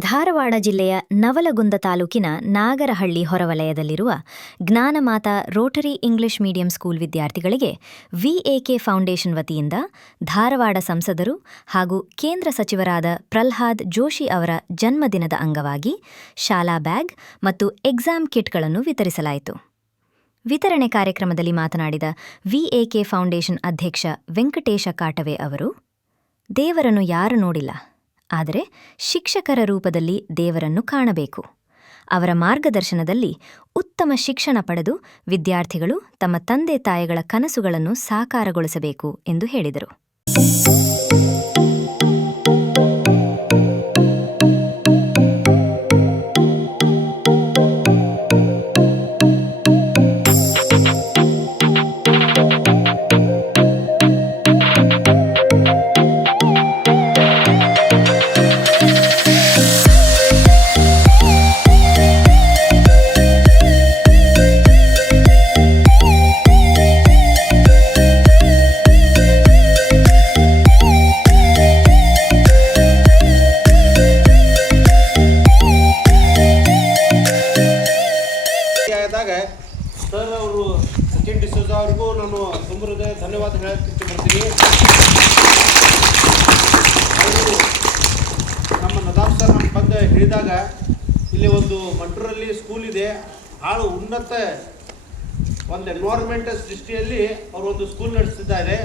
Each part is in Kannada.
ಧಾರವಾಡ ಜಿಲ್ಲೆಯ ನವಲಗುಂದ ತಾಲೂಕಿನ Nagarahalli ಹೊರವಲಯದಲ್ಲಿರುವ Jnanamata rotary English medium school ವಿದ್ಯಾರ್ಥಿಗಳಿಗೆ ವಿಎಕೆ ಫೌಂಡೇಶನ್ ವತಿಯಿಂದ ಧಾರವಾಡ ಸಂಸದರು ಹಾಗೂ ಕೇಂದ್ರ ಸಚಿವರಾದ ಪ್ರಲ್ಹಾದ್ ಜೋಶಿ ಅವರ ಜನ್ಮದಿನದ ಅಂಗವಾಗಿ ಶಾಲಾ ಬ್ಯಾಗ್ ಮತ್ತು ಎಕ್ಸಾಮ್ ಕಿಟ್ಗಳನ್ನು ವಿತರಿಸಲಾಯಿತು. ವಿತರಣೆ ಕಾರ್ಯಕ್ರಮದಲ್ಲಿ ಮಾತನಾಡಿದ ವಿಎಕೆ ಫೌಂಡೇಶನ್ ಅಧ್ಯಕ್ಷ ವೆಂಕಟೇಶ ಕಾಟವೆ ಅವರು, ದೇವರನ್ನು ಯಾರು ನೋಡಿಲ್ಲ. ಆದರೆ ಶಿಕ್ಷಕರ ರೂಪದಲ್ಲಿ ದೇವರನ್ನು ಕಾಣಬೇಕು. ಅವರ ಮಾರ್ಗದರ್ಶನದಲ್ಲಿ ಉತ್ತಮ ಶಿಕ್ಷಣ ಪಡೆದು ವಿದ್ಯಾರ್ಥಿಗಳು ತಮ್ಮ ತಂದೆ ತಾಯಿಗಳ ಕನಸುಗಳನ್ನು ಸಾಕಾರಗೊಳಿಸಬೇಕು ಎಂದು ಹೇಳಿದರು. ಸಚಿನ್ ಡಿಸೋಜ ಅವ್ರಿಗೂ ನಾನು ತುಂಬ ಹೃದಯ ಧನ್ಯವಾದ ಹೇಳಕ್ಕೆ ಬರ್ತೀನಿ ನಮ್ಮ ನದಾಮ್ ಸರ್ ನಮ್ಮ ಬಂದು ಹೇಳಿದಾಗ, ಇಲ್ಲಿ ಒಂದು ಮಂಟೂರಲ್ಲಿ ಸ್ಕೂಲ್ ಇದೆ. ಭಾಳ ಉನ್ನತ ಒಂದು ಎನ್ವೈರ್ಮೆಂಟ್ ದೃಷ್ಟಿಯಲ್ಲಿ ಅವರು ಒಂದು ಸ್ಕೂಲ್ ನಡೆಸ್ತಿದ್ದಾರೆ.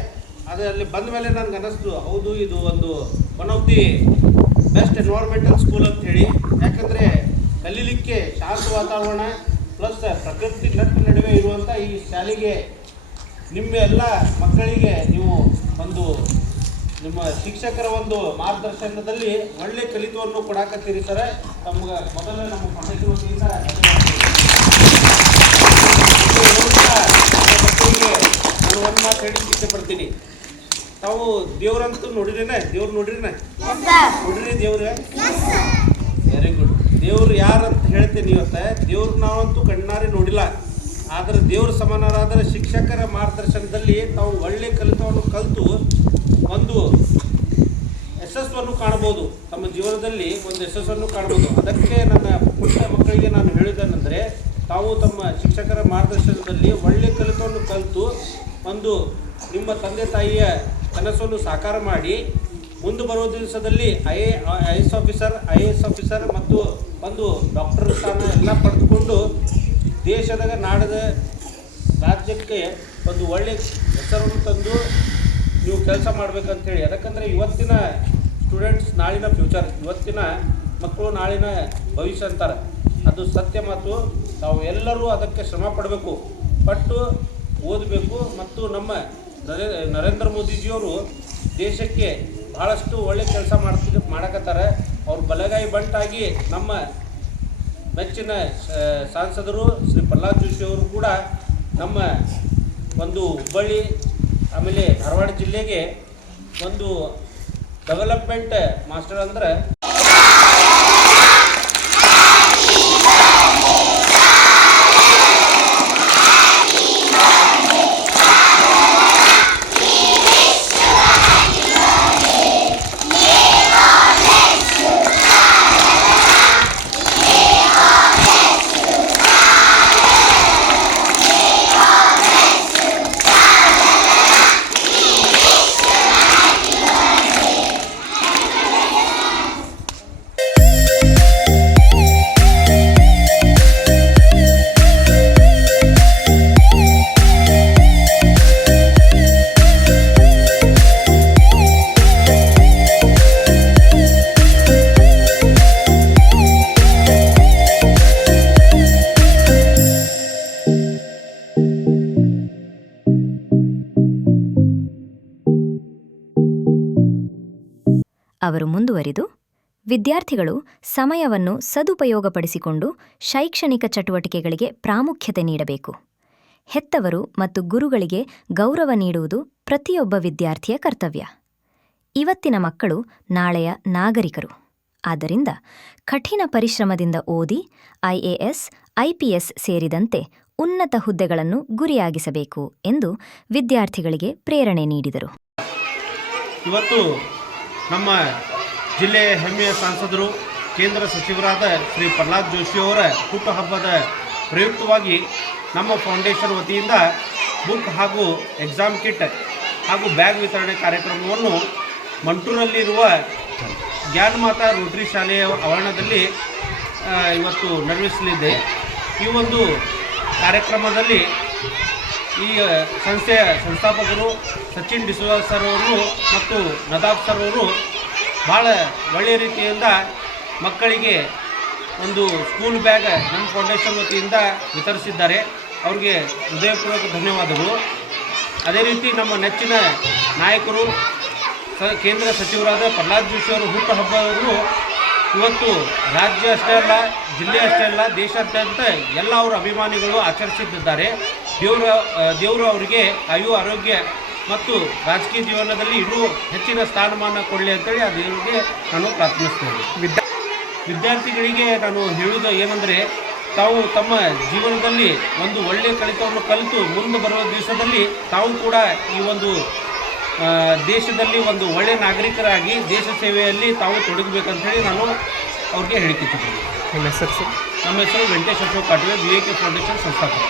ಅಲ್ಲಿ ಬಂದ ಮೇಲೆ ನನಗೆ ಅನ್ನಿಸ್ತು ಹೌದು, ಇದು ಒಂದು one of the best environmental school ಅಂತ ಹೇಳಿ. ಯಾಕಂದರೆ ಕಲೀಲಿಕ್ಕೆ ಶಾಂತ ವಾತಾವರಣ ಪ್ಲಸ್ ಪ್ರಕೃತಿ ನಟ್ ನಡುವೆ ಇರುವಂಥ ಈ ಶಾಲೆಗೆ ನಿಮ್ಮ ಎಲ್ಲ ಮಕ್ಕಳಿಗೆ ನೀವು ಒಂದು ನಿಮ್ಮ ಶಿಕ್ಷಕರ ಒಂದು ಮಾರ್ಗದರ್ಶನದಲ್ಲಿ ಒಳ್ಳೆ ಕಲಿತವನ್ನು ಕೊಡಾಕತ್ತೀರಿ ಸರ್. ತಮ್ಗೆ ಮೊದಲೇ ನಮ್ಮ ಮಕ್ಕಳಿಗೆ ನಾನು ಒಂದು ಮಾತು ಹೇಳಿ ಇಷ್ಟಪಡ್ತೀನಿ ತಾವು ದೇವ್ರಂತೂ ನೋಡಿರೇನೆ? ದೇವ್ರು ನೋಡಿರಿನ? ನೋಡ್ರಿ ದೇವ್ರ? ವೆರಿ ಗುಡ್ ದೇವ್ರು ಯಾರು ಅಂತ ಹೇಳ್ತೀನಿ ಇವತ್ತೆ ದೇವ್ರು ನಾವಂತೂ ಕಣ್ಣಾರಿ ನೋಡಿಲ್ಲ. ಆದರೆ ದೇವ್ರ ಸಮಾನರಾದರೆ ಶಿಕ್ಷಕರ ಮಾರ್ಗದರ್ಶನದಲ್ಲಿ ತಾವು ಒಳ್ಳೆ ಕಲಿತವನ್ನು ಕಲಿತು ಒಂದು ಯಶಸ್ಸನ್ನು ಕಾಣ್ಬೋದು. ತಮ್ಮ ಜೀವನದಲ್ಲಿ ಒಂದು ಯಶಸ್ಸನ್ನು ಕಾಣ್ಬೋದು. ಅದಕ್ಕೆ ನನ್ನ ಪುಟ್ಟ ಮಕ್ಕಳಿಗೆ ನಾನು ಹೇಳಿದ್ದೇನೆಂದರೆ, ತಾವು ತಮ್ಮ ಶಿಕ್ಷಕರ ಮಾರ್ಗದರ್ಶನದಲ್ಲಿ ಒಳ್ಳೆ ಕಲಿತವನ್ನು ಕಲಿತು ಒಂದು ನಿಮ್ಮ ತಂದೆ ತಾಯಿಯ ಕನಸನ್ನು ಸಾಕಾರ ಮಾಡಿ ಮುಂದೆ ಬರುವ ದಿವಸದಲ್ಲಿ I A, I S officer, I A S officer ಮತ್ತು ಒಂದು ಡಾಕ್ಟರ್ ಸ್ಥಾನ ಎಲ್ಲ ಪಡೆದುಕೊಂಡು ದೇಶದಾಗ, ನಾಡದ ರಾಜ್ಯಕ್ಕೆ ಒಂದು ಒಳ್ಳೆ ಹೆಸರನ್ನು ತಂದು ನೀವು ಕೆಲಸ ಮಾಡಬೇಕಂತೇಳಿ. ಯಾಕಂದರೆ ಇವತ್ತಿನ ಸ್ಟೂಡೆಂಟ್ಸ್ ನಾಳಿನ ಫ್ಯೂಚರ್, ಇವತ್ತಿನ ಮಕ್ಕಳು ನಾಳಿನ ಭವಿಷ್ಯ ಅಂತಾರೆ. ಅದು ಸತ್ಯ ಮಾತು. ನಾವು ಎಲ್ಲರೂ ಅದಕ್ಕೆ ಶ್ರಮ ಪಡಬೇಕು. ಪಟ್ಟು ಓದಬೇಕು. ಮತ್ತು ನಮ್ಮ ನರೇ, ನರೇಂದ್ರ ಮೋದಿಜಿಯವರು ದೇಶಕ್ಕೆ ಭಾಳಷ್ಟು ಒಳ್ಳೆ ಕೆಲಸ ಮಾಡ್ತಿ ಮಾಡಕತ್ತಾರೆ. ಅವ್ರು ಬಲಗಾಯಿ ಬಂಟಾಗಿ ನಮ್ಮ ಮೆಚ್ಚಿನ ಸಾಂಸದರು ಶ್ರೀ ಪ್ರಹ್ಲಾದ್ ಜೋಶಿ ಅವರು ಕೂಡ ನಮ್ಮ ಒಂದು ಹುಬ್ಬಳ್ಳಿ, ಆಮೇಲೆ ಧಾರವಾಡ ಜಿಲ್ಲೆಗೆ ಒಂದು ಡೆವಲಪ್ಮೆಂಟ್ ಮಾಸ್ಟರ್ ಅಂದ್ರೆ ಅವರು ಮುಂದುವರಿದು, ವಿದ್ಯಾರ್ಥಿಗಳು ಸಮಯವನ್ನು ಸದುಪಯೋಗಪಡಿಸಿಕೊಂಡು ಶೈಕ್ಷಣಿಕ ಚಟುವಟಿಕೆಗಳಿಗೆ ಪ್ರಾಮುಖ್ಯತೆ ನೀಡಬೇಕು. ಹೆತ್ತವರು ಮತ್ತು ಗುರುಗಳಿಗೆ ಗೌರವ ನೀಡುವುದು ಪ್ರತಿಯೊಬ್ಬ ವಿದ್ಯಾರ್ಥಿಯ ಕರ್ತವ್ಯ. ಇವತ್ತಿನ ಮಕ್ಕಳು ನಾಳೆಯ ನಾಗರಿಕರು. ಆದ್ದರಿಂದ ಕಠಿಣ ಪರಿಶ್ರಮದಿಂದ ಓದಿ, ಐಎಎಸ್, ಐಪಿಎಸ್ ಸೇರಿದಂತೆ ಉನ್ನತ ಹುದ್ದೆಗಳನ್ನು ಗುರಿಯಾಗಿಸಬೇಕು ಎಂದು ವಿದ್ಯಾರ್ಥಿಗಳಿಗೆ ಪ್ರೇರಣೆ ನೀಡಿದರು. ನಮ್ಮ ಜಿಲ್ಲೆಯ ಹೆಮ್ಮೆಯ ಸಂಸದರು, ಕೇಂದ್ರ ಸಚಿವರಾದ ಶ್ರೀ ಪ್ರಹ್ಲಾದ್ ಜೋಶಿಯವರ ಹುಟ್ಟುಹಬ್ಬದ ಪ್ರಯುಕ್ತವಾಗಿ ನಮ್ಮ ಫೌಂಡೇಶನ್ ವತಿಯಿಂದ ಬುಕ್ ಹಾಗೂ ಎಕ್ಸಾಮ್ ಕಿಟ್ ಹಾಗೂ ಬ್ಯಾಗ್ ವಿತರಣೆ ಕಾರ್ಯಕ್ರಮವನ್ನು ಮಂಟೂರಲ್ಲಿರುವ ಜ್ಞಾನಮಾತಾ ರೋಟ್ರಿ ಶಾಲೆಯ ಆವರಣದಲ್ಲಿ ಇವತ್ತು ನಡೆಸಲಿದೆ ಈ ಒಂದು ಕಾರ್ಯಕ್ರಮದಲ್ಲಿ ಈ ಸಂಸ್ಥೆಯ ಸಂಸ್ಥಾಪಕರು ಸಚಿನ್ ಡಿಸೋಜಾ ಸರ್ ಅವರು ಮತ್ತು ನದಾಬ್ ಸರ್ ಅವರು ಭಾಳ ಒಳ್ಳೆಯ ರೀತಿಯಿಂದ ಮಕ್ಕಳಿಗೆ ಒಂದು ಸ್ಕೂಲ್ ಬ್ಯಾಗ್ ನಮ್ಮ ಫೌಂಡೇಶನ್ ವತಿಯಿಂದ ವಿತರಿಸಿದ್ದಾರೆ. ಅವ್ರಿಗೆ ಹೃದಯಪೂರ್ವಕ ಧನ್ಯವಾದಗಳು. ಅದೇ ರೀತಿ ನಮ್ಮ ನೆಚ್ಚಿನ ನಾಯಕರು ಕೇಂದ್ರ ಸಚಿವರಾದ ಪ್ರಹ್ಲಾದ್ ಜೋಶಿ ಅವರು ಹುಟ್ಟುಹಬ್ಬವನ್ನು ಇವತ್ತು ರಾಜ್ಯ ಅಷ್ಟೇ ಅಲ್ಲ, ಜಿಲ್ಲೆ ಅಷ್ಟೇ ಅಲ್ಲ, ದೇಶಾದ್ಯಂತ ಎಲ್ಲ ಅವರ ಅಭಿಮಾನಿಗಳು ಆಚರಿಸುತ್ತಿದ್ದಾರೆ ದೇವರ ದೇವರು ಅವರಿಗೆ ಆಯು, ಆರೋಗ್ಯ ಮತ್ತು ರಾಜಕೀಯ ಜೀವನದಲ್ಲಿ ಇನ್ನೂ ಹೆಚ್ಚಿನ ಸ್ಥಾನಮಾನ ಕೊಡಲಿ ಅಂತೇಳಿ ಆ ದೇವರಿಗೆ ನಾನು ಪ್ರಾರ್ಥನಿಸ್ತೇನೆ ವಿದ್ಯಾ ವಿದ್ಯಾರ್ಥಿಗಳಿಗೆ ನಾನು ಹೇಳುವುದು ಏನಂದರೆ, ತಾವು ತಮ್ಮ ಜೀವನದಲ್ಲಿ ಒಂದು ಒಳ್ಳೆಯ ಕಲಿತವನ್ನು ಕಲಿತು ಮುಂದೆ ಬರುವ ದಿವಸದಲ್ಲಿ ತಾವು ಕೂಡ ಈ ಒಂದು ದೇಶದಲ್ಲಿ ಒಂದು ಒಳ್ಳೆಯ ನಾಗರಿಕರಾಗಿ ದೇಶ ಸೇವೆಯಲ್ಲಿ ತಾವು ತೊಡಗಬೇಕಂತೇಳಿ ನಾನು ಅವ್ರಿಗೆ ಹೇಳ್ತಿದ್ದೀನಿ ನಿಮ್ಮ ಹೆಸರು ಸರ್? ನಮ್ಮ ಹೆಸರು Venkatesh Ashok Katwe B A K foundation ಸಂಸ್ಥಾಪಕ.